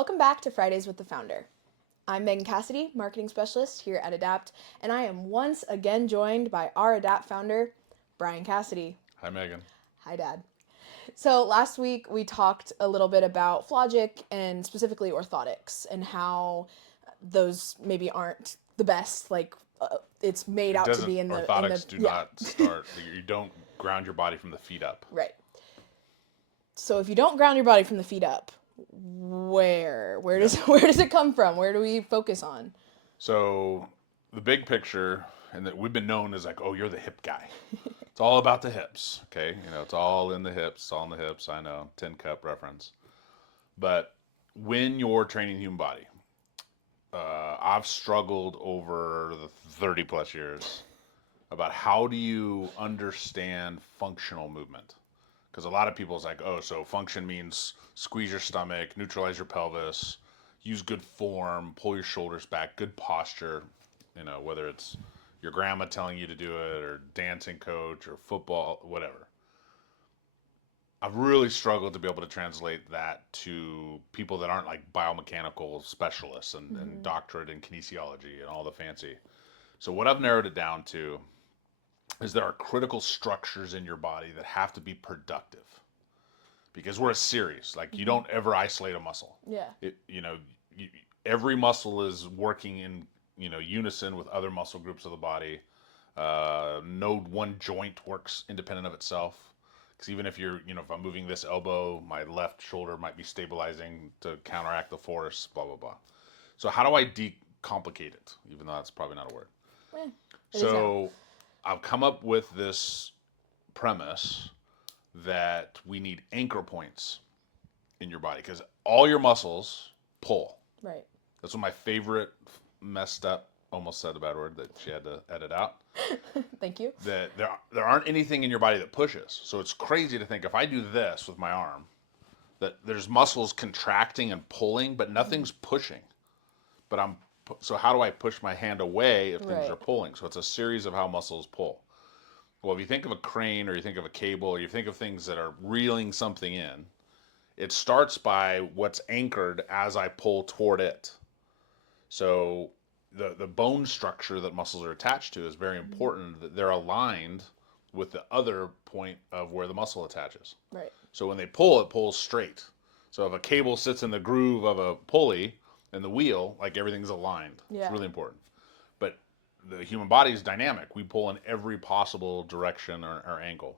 Welcome back to Fridays with the Founder. I'm Brian Cassidy, Marketing Specialist here at Adapt, and I am once again joined by our Adapt founder, Brian Cassidy. Hi, Megan. Hi, Dad. So last week we talked a little bit about Flogic and specifically orthotics and how those maybe aren't the best, it's made It out to doesn't, be in orthotics the do not start, you don't ground your body from the feet up. Right. So if you don't ground your body from the feet up, where does it come from? Where do we focus on? So the big picture, and that we've been known as like, oh, you're the hip guy. It's all about the hips, okay? It's all in the hips, it's all in the hips, I know, tin cup reference. But when you're training the human body, I've struggled over the 30 plus years about how do you understand functional movement? Because a lot of people is like, oh, so function means squeeze your stomach, neutralize your pelvis, use good form, pull your shoulders back, good posture. Whether it's your grandma telling you to do it, or dancing coach, or football, whatever. I've really struggled to be able to translate that to people that aren't like biomechanical specialists and doctorate in kinesiology and all the fancy. So what I've narrowed it down to is there are critical structures in your body that have to be productive, because we're a series. Like, you don't ever isolate a muscle. Yeah. Every muscle is working in unison with other muscle groups of the body. No one joint works independent of itself, because even if if I'm moving this elbow, my left shoulder might be stabilizing to counteract the force, blah blah blah. So how do I decomplicate it, even though that's probably not a word? So I've come up with this premise that we need anchor points in your body, because all your muscles pull. Right. That's one of my favorite messed up, almost said a bad word that she had to edit out. Thank you. That there aren't anything in your body that pushes. So it's crazy to think if I do this with my arm, that there's muscles contracting and pulling, but nothing's pushing. But so how do I push my hand away if things are pulling? So it's a series of how muscles pull. Well, if you think of a crane, or you think of a cable, or you think of things that are reeling something in, it starts by what's anchored as I pull toward it. So the bone structure that muscles are attached to is very important, that they're aligned with the other point of where the muscle attaches. Right. So when they pull, it pulls straight. So if a cable sits in the groove of a pulley and the wheel, like, everything's aligned. Yeah. It's really important. But the human body is dynamic. We pull in every possible direction or angle.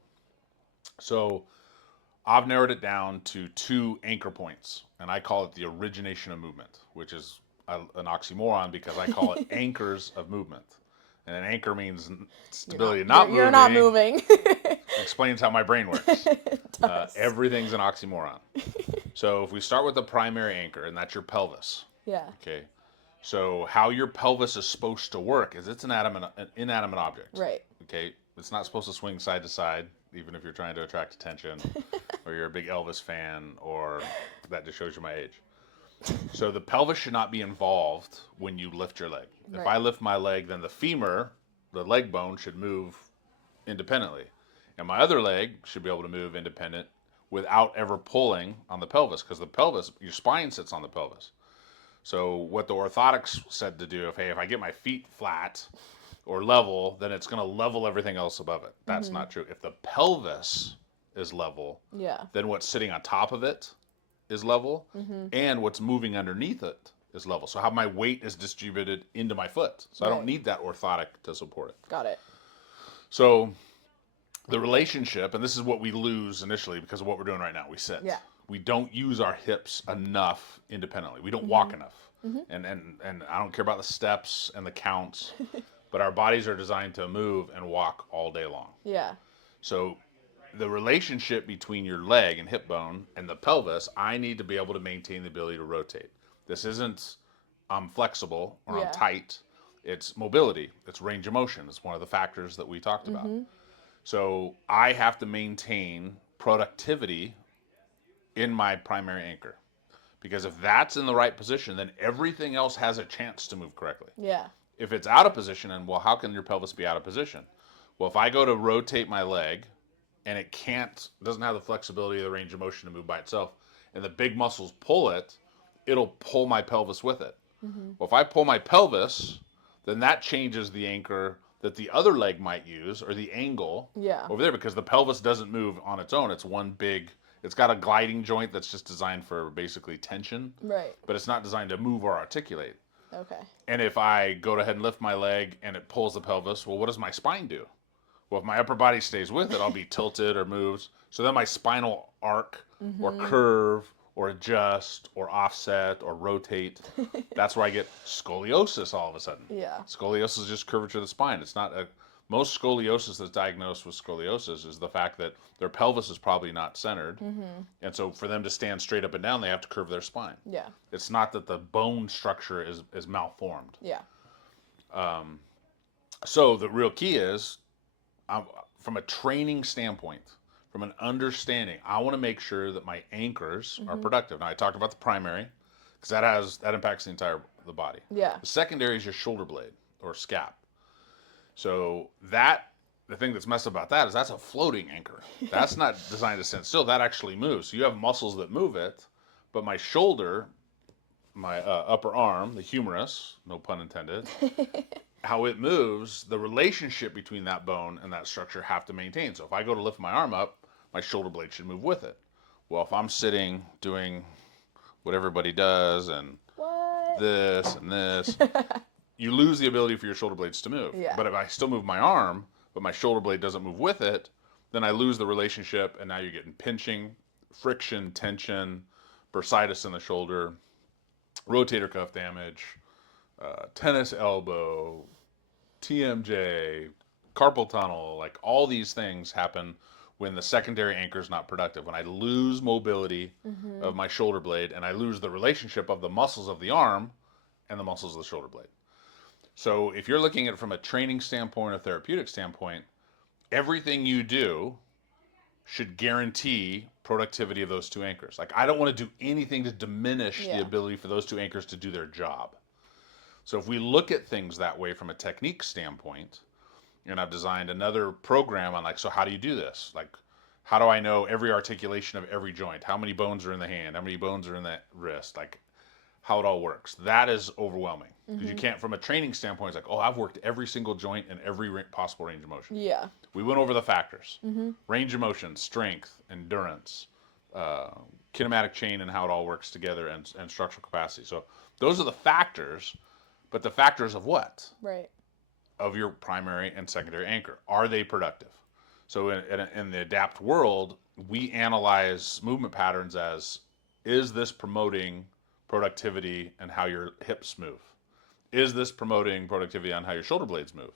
So I've narrowed it down to 2 anchor points, and I call it the origination of movement, which is an oxymoron, because I call it anchors of movement. And an anchor means stability, not moving. You're not moving. Explains how my brain works. Everything's an oxymoron. So if we start with the primary anchor, and that's your pelvis. Yeah. Okay. So how your pelvis is supposed to work is it's an inanimate object. Right. Okay. It's not supposed to swing side to side, even if you're trying to attract attention, or you're a big Elvis fan, or that just shows you my age. So the pelvis should not be involved when you lift your leg. Right. If I lift my leg, then the femur, the leg bone, should move independently. And my other leg should be able to move independent without ever pulling on the pelvis, because the pelvis, your spine sits on the pelvis. So what the orthotics said to do, if I get my feet flat or level, then it's going to level everything else above it. That's not true. If the pelvis is level, then what's sitting on top of it is level, and what's moving underneath it is level. So how my weight is distributed into my foot. So I don't need that orthotic to support it. Got it. So the relationship, and this is what we lose initially because of what we're doing right now. We sit. Yeah. We don't use our hips enough independently. We don't walk enough. And I don't care about the steps and the counts, but our bodies are designed to move and walk all day long. Yeah. So the relationship between your leg and hip bone and the pelvis, I need to be able to maintain the ability to rotate. This isn't I'm flexible or I'm tight. It's mobility. It's range of motion. It's one of the factors that we talked about. So I have to maintain productivity in my primary anchor, because if that's in the right position, then everything else has a chance to move correctly. Yeah. If it's out of position, and well, how can your pelvis be out of position? Well, if I go to rotate my leg and doesn't have the flexibility of the range of motion to move by itself, and the big muscles pull it, it'll pull my pelvis with it. Mm-hmm. Well, if I pull my pelvis, then that changes the anchor that the other leg might use, or the angle Yeah. over there, because the pelvis doesn't move on its own. It's one big, it's got a gliding joint that's just designed for basically tension, Right. but it's not designed to move or articulate. Okay. And if I go ahead and lift my leg and it pulls the pelvis, well, what does my spine do? Well, if my upper body stays with it, I'll be tilted or moves. So then my spinal arc or Mm-hmm. curve or adjust or offset or rotate. That's where I get scoliosis all of a sudden. Yeah. Scoliosis is just curvature of the spine. It's not a most scoliosis that's diagnosed with scoliosis is the fact that their pelvis is probably not centered. Mm-hmm. And so for them to stand straight up and down, they have to curve their spine. Yeah. It's not that the bone structure is malformed. Yeah. So the real key is from a training standpoint, from an understanding, I want to make sure that my anchors are productive. Now I talked about the primary because that impacts the body. Yeah. The secondary is your shoulder blade or scap. So the thing that's messed up about that is that's a floating anchor. That's not designed to stand still. That actually moves. So you have muscles that move it, but my shoulder, my upper arm, the humerus, no pun intended, how it moves, the relationship between that bone and that structure have to maintain. So if I go to lift my arm up, my shoulder blade should move with it. Well, if I'm sitting doing what everybody does and What? this and this, you lose the ability for your shoulder blades to move. Yeah. But if I still move my arm, but my shoulder blade doesn't move with it, then I lose the relationship, and now you're getting pinching, friction, tension, bursitis in the shoulder, rotator cuff damage, tennis elbow, TMJ, carpal tunnel, like all these things happen when the secondary anchor is not productive. When I lose mobility of my shoulder blade and I lose the relationship of the muscles of the arm and the muscles of the shoulder blade. So if you're looking at it from a training standpoint or therapeutic standpoint, everything you do should guarantee productivity of those two anchors. Like I don't want to do anything to diminish the ability for those two anchors to do their job. So if we look at things that way from a technique standpoint, and I've designed another program on like, so how do you do this? Like, how do I know every articulation of every joint? How many bones are in the hand? How many bones are in the wrist? Like, how it all works. That is overwhelming because you can't, from a training standpoint, it's like, oh, I've worked every single joint and every possible range of motion. Yeah. We went over the factors: range of motion, strength, endurance, kinematic chain, and how it all works together, and structural capacity. So those are the factors. But the factors of what? Right. Of your primary and secondary anchor. Are they productive? So in the ADAPT world, we analyze movement patterns as, is this promoting productivity and how your hips move? Is this promoting productivity on how your shoulder blades move?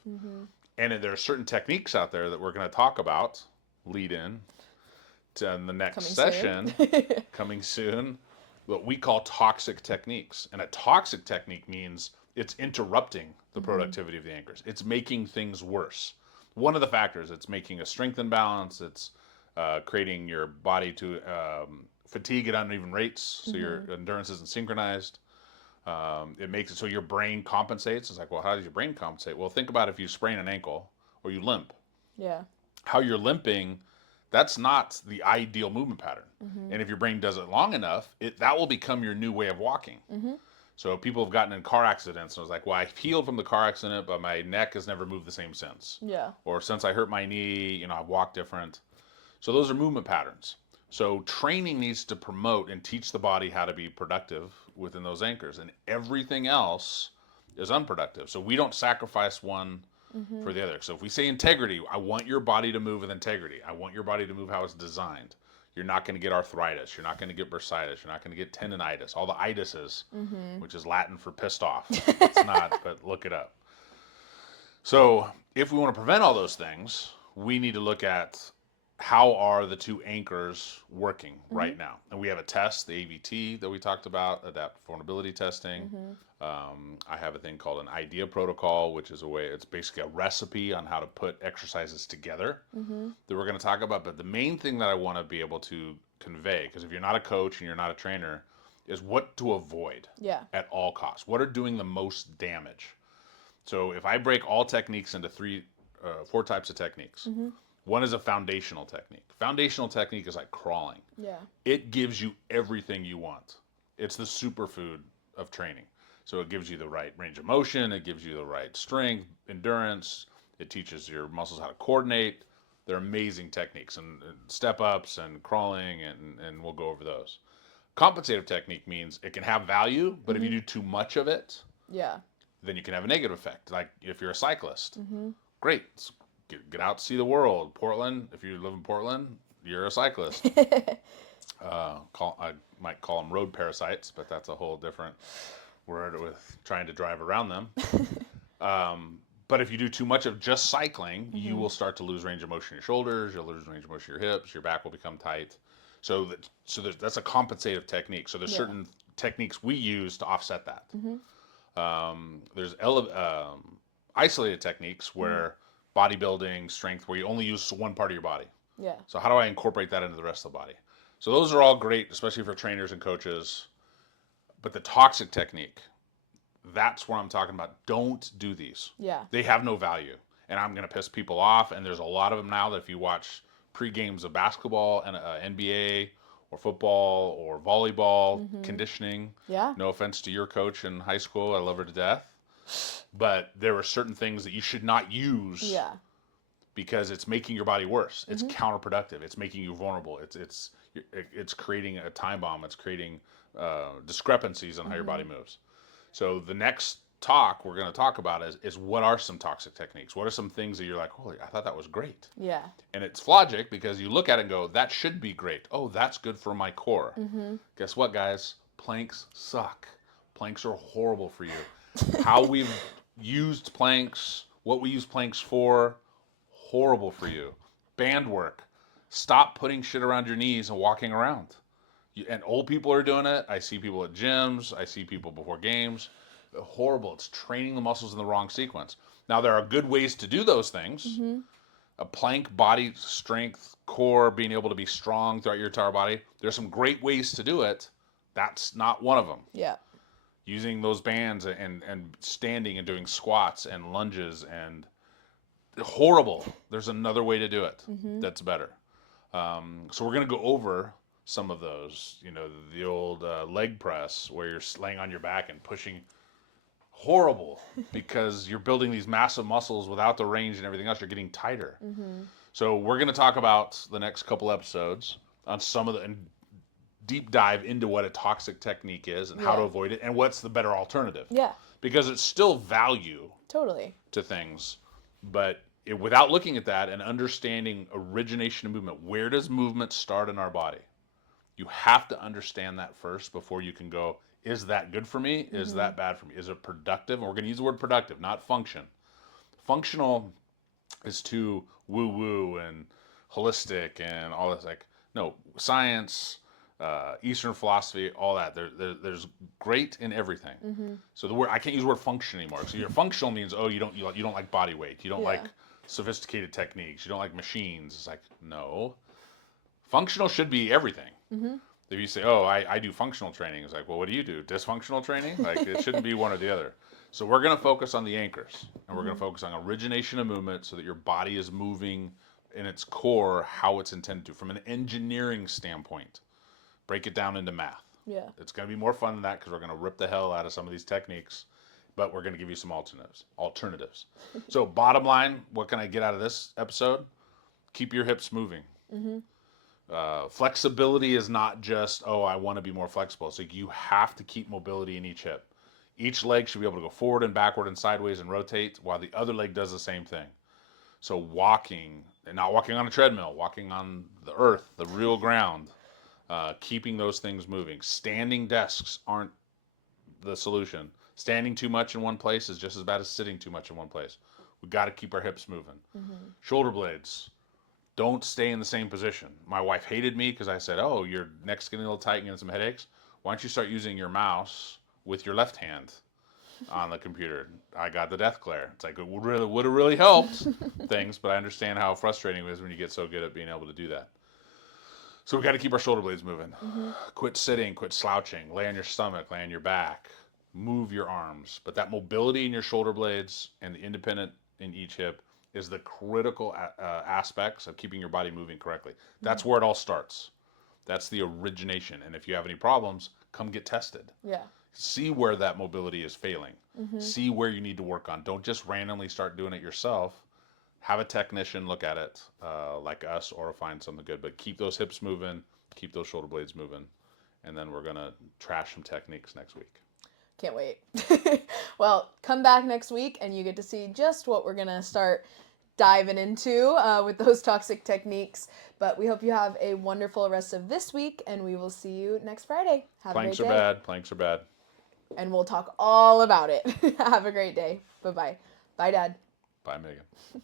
And there are certain techniques out there that we're going to talk about, lead in to the next session, coming soon, what we call toxic techniques. And a toxic technique means it's interrupting the productivity of the anchors. It's making things worse. One of the factors, it's making a strength imbalance. It's creating your body to fatigue at uneven rates, so your endurance isn't synchronized. It makes it so your brain compensates. It's like, well, how does your brain compensate? Well, think about if you sprain an ankle or you limp. Yeah. How you're limping, that's not the ideal movement pattern. And if your brain does it long enough, that will become your new way of walking. So people have gotten in car accidents and I was like, well, I've healed from the car accident, but my neck has never moved the same since. Yeah. Or since I hurt my knee, I've walked different. So those are movement patterns. So training needs to promote and teach the body how to be productive within those anchors, and everything else is unproductive. So we don't sacrifice one for the other. So if we say integrity, I want your body to move with integrity. I want your body to move how it's designed. You're not going to get arthritis. You're not going to get bursitis. You're not going to get tendinitis. All the itises, which is Latin for pissed off. It's not, but look it up. So if we want to prevent all those things, we need to look at how are the two anchors working right now. And we have a test, the AVT that we talked about, adaptive vulnerability testing. I have a thing called an IDEA protocol, which is it's basically a recipe on how to put exercises together that we're going to talk about. But the main thing that I want to be able to convey, because if you're not a coach and you're not a trainer, is what to avoid at all costs. What are doing the most damage? So if I break all techniques into four types of techniques, one is a foundational technique. Foundational technique is like crawling. Yeah. It gives you everything you want. It's the superfood of training. So it gives you the right range of motion, it gives you the right strength, endurance, it teaches your muscles how to coordinate. They're amazing techniques and step ups and crawling, and we'll go over those. Compensative technique means it can have value, but if you Mm-hmm. do too much of it, Yeah. then you can have a negative effect. Like if you're a cyclist, Mm-hmm. great, get out, see the world. Portland, if you live in Portland, you're a cyclist. I might call them road parasites, but that's a whole different word with trying to drive around them. But if you do too much of just cycling, you Mm-hmm. will start to lose range of motion in your shoulders. You'll lose range of motion in your hips. Your back will become tight. That's a compensative technique. So there's Yeah. certain techniques we use to offset that. Mm-hmm. There's isolated techniques Mm-hmm. where bodybuilding, strength, where you only use one part of your body. Yeah. So how do I incorporate that into the rest of the body? So those are all great, especially for trainers and coaches. But the toxic technique, that's where I'm talking about. Don't do these. Yeah. They have no value. And I'm going to piss people off. And there's a lot of them now that if you watch pre-games of basketball and NBA or football or volleyball Mm-hmm. conditioning, Yeah. no offense to your coach in high school, I love her to death. But there are certain things that you should not use Yeah. because it's making your body worse. It's Mm-hmm. counterproductive. It's making you vulnerable. It's creating a time bomb. It's creating discrepancies on how your Mm-hmm. body moves. So the next talk we're going to talk about is what are some toxic techniques? What are some things that you're like, holy, I thought that was great. Yeah. And it's logic because you look at it and go, that should be great. Oh, that's good for my core. Mm-hmm. Guess what, guys? Planks suck. Planks are horrible for you. How we've used planks, what we use planks for, horrible for you. Band work. Stop putting shit around your knees and walking around. And old people are doing it. I see people at gyms. I see people before games. Horrible. It's training the muscles in the wrong sequence. Now, there are good ways to do those things. Mm-hmm. A plank, body strength, core, being able to be strong throughout your entire body. There's some great ways to do it. That's not one of them. Yeah. Using those bands and standing and doing squats and lunges and horrible. There's another way to do it Mm-hmm. that's better. So we're going to go over some of those. You know, the old leg press where you're laying on your back and pushing. Horrible because you're building these massive muscles without the range and everything else. You're getting tighter. Mm-hmm. So we're going to talk about the next couple episodes on some of the and deep dive into what a toxic technique is and how to Yeah. avoid it and what's the better alternative. Yeah. Because it's still value Totally. to things, but without looking at that and understanding origination of movement, where does movement start in our body? You have to understand that first before you can go, is that good for me? Is Mm-hmm. that bad for me? Is it productive? And we're going to use the word productive, not function. Functional is too woo woo and holistic and all this. Like, no, science, Eastern philosophy, all that. There's great in everything. Mm-hmm. So the word I can't use the word function anymore. So your functional means you don't like body weight. You don't Yeah. like sophisticated techniques. You don't like machines. It's like no. Functional should be everything. Mm-hmm. If you say, "Oh, I do functional training," it's like, "Well, what do you do? Dysfunctional training?" Like it shouldn't be one or the other. So we're going to focus on the anchors, and we're going to Mm-hmm. focus on origination of movement, so that your body is moving in its core how it's intended to, from an engineering standpoint. Break it down into math. Yeah. It's going to be more fun than that because we're going to rip the hell out of some of these techniques, but we're going to give you some alternatives. So bottom line, what can I get out of this episode? Keep your hips moving. Mm-hmm. Flexibility is not just, oh, I want to be more flexible. It's like you have to keep mobility in each hip. Each leg should be able to go forward and backward and sideways and rotate while the other leg does the same thing. So walking, and not walking on a treadmill, walking on the earth, the real ground, keeping those things moving. Standing desks aren't the solution. Standing too much in one place is just as bad as sitting too much in one place. We've got to keep our hips moving. Mm-hmm. Shoulder blades. Don't stay in the same position. My wife hated me because I said, oh, your neck's getting a little tight and getting some headaches. Why don't you start using your mouse with your left hand on the computer? I got the death glare. It's like it would have really helped things, but I understand how frustrating it is when you get so good at being able to do that. So we got to keep our shoulder blades moving. Mm-hmm. Quit sitting, quit slouching, lay on your stomach, lay on your back, move your arms. But that mobility in your shoulder blades and the independent in each hip is the critical aspects of keeping your body moving correctly. That's where it all starts. That's the origination. And if you have any problems, come get tested. Yeah. See where that mobility is failing. See where you need to work on. Don't just randomly start doing it yourself. Have a technician look at it, like us, or find something good. But keep those hips moving, keep those shoulder blades moving, and then we're gonna trash some techniques next week. Can't wait. Well, come back next week and you get to see just what we're going to start diving into with those toxic techniques. But we hope you have a wonderful rest of this week, and we will see you next Friday. Have Planks a are great day. bad. Planks are bad. And we'll talk all about it. Have a great day. Bye-bye. Bye, Dad. Bye, Megan.